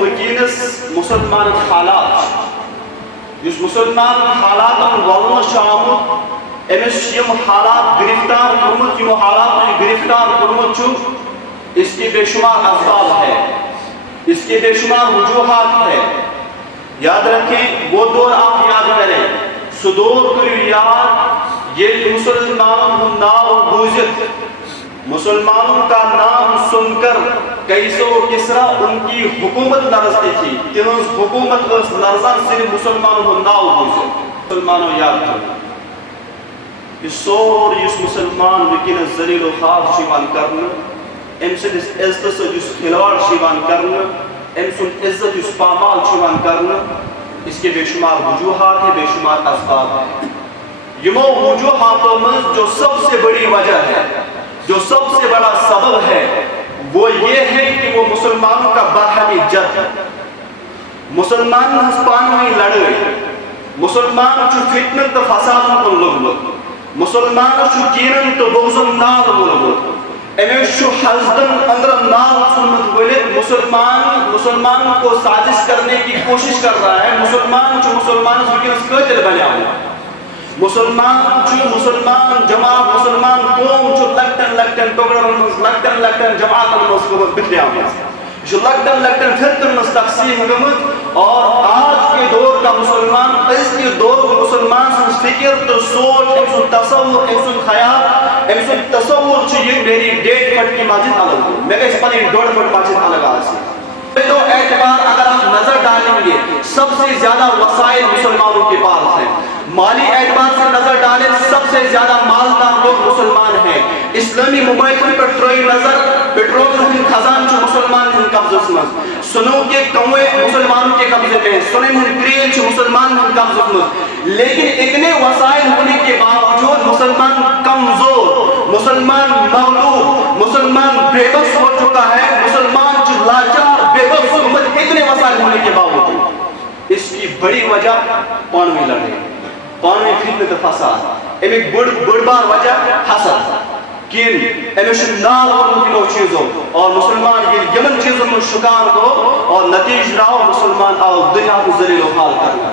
وکینس مسلمان حالات اس مسلمان حالات ولنس آمت امس یم حالات گرفتار کرمت یم حالات گرفتار کرمت اس کے بے شمار اسباب ہے، اس کے بے شمار وجوہات ہے۔ یاد رکھیں وہ دور آپ یاد کریں، سو دور کرو یاد یہ مسلمانوں کو نام بوزت، مسلمانوں کا نام سن کر کیسو کسرا ان کی حکومت لرزتی تھی، تنہز حکومت لرزان صرف مسلمانوں کو نام بوزت۔ مسلمانوں یاد کرو یہ سور اس مسلمان وکین ذلیل و خواب شیوان کرنا، ام سندس عزت سے اس کھلواڑ شیوان کرنا، ام سن عزت اس پامال شیوان کرنا، اس کے بے شمار وجوہات ہے، بے شمار اسباب ہے۔ یمو وجوہاتوں میں جو سب سے بڑی وجہ ہے، جو سب سے بڑا سبب ہے، وہ یہ ہے کہ وہ مسلمانوں کا باہمی جد ہے۔ مسلمان ہسپان میں لڑے، مسلمان چو فتنہ تو فساد کو لگلو، مسلمان چو کینن تو بغضن نال لگلو، امیش چو حزدن اندر نال سنت ولد مسلمان کو سازش کرنے کی کوشش کر رہا ہے۔ مسلمان چو مسلمان سکنس قتل بنیا ہوا، مسلمان جماعت مسلمان قوم چو لگتن ٹکڑن جماعت کو بکھریا ہوا، جو لگتن فرقن مس تقسیم گمت۔ اور آج کے دور کا مسلمان، اس کے دور کا مسلمان سن فکر تو سوچ، سن تصور، سن خیال، سن تصور یہ میری 1.5 فٹ کی مسجد الگ ہو، میں اس پر 1.5 فٹ مسجد الگ آسی۔ تو اعتبار اگر آپ نظر ڈالیں گے سب سے زیادہ وسائل مسلمانوں کے پاس ہیں، مالی اعتبار سے نظر ڈالیں سب سے زیادہ مالدار لوگ مسلمان ہیں۔ اسلامی ممالک پر ٹروئی نظر پیٹرول ہن خزان جو مسلمان ہن قبضہ میں، سنو کے کنویں مسلمانوں کے قبضے میں ہیں، سنن ہن کریل جو مسلمان ہن قبضہ میں، لیکن اتنے وسائل ہونے کے باوجود مسلمان کمزور، مسلمان مغلوب، مسلمان بے بس ہو چکا ہے، مسلمان جو لاچار بے بس اتنے وسائل ہونے کے باوجود اس کی بڑی وجہ پانوی لڑائی، پانوی فتنہ فساد، ایک بڑ بار وجہ حسد، کین، امیش نال اور مکنو چیزوں، اور مسلمان یہ یمن چیزوں میں شکار ہو اور نتیج راو مسلمان آؤ دنیا کو ذلیل و حال کرنا۔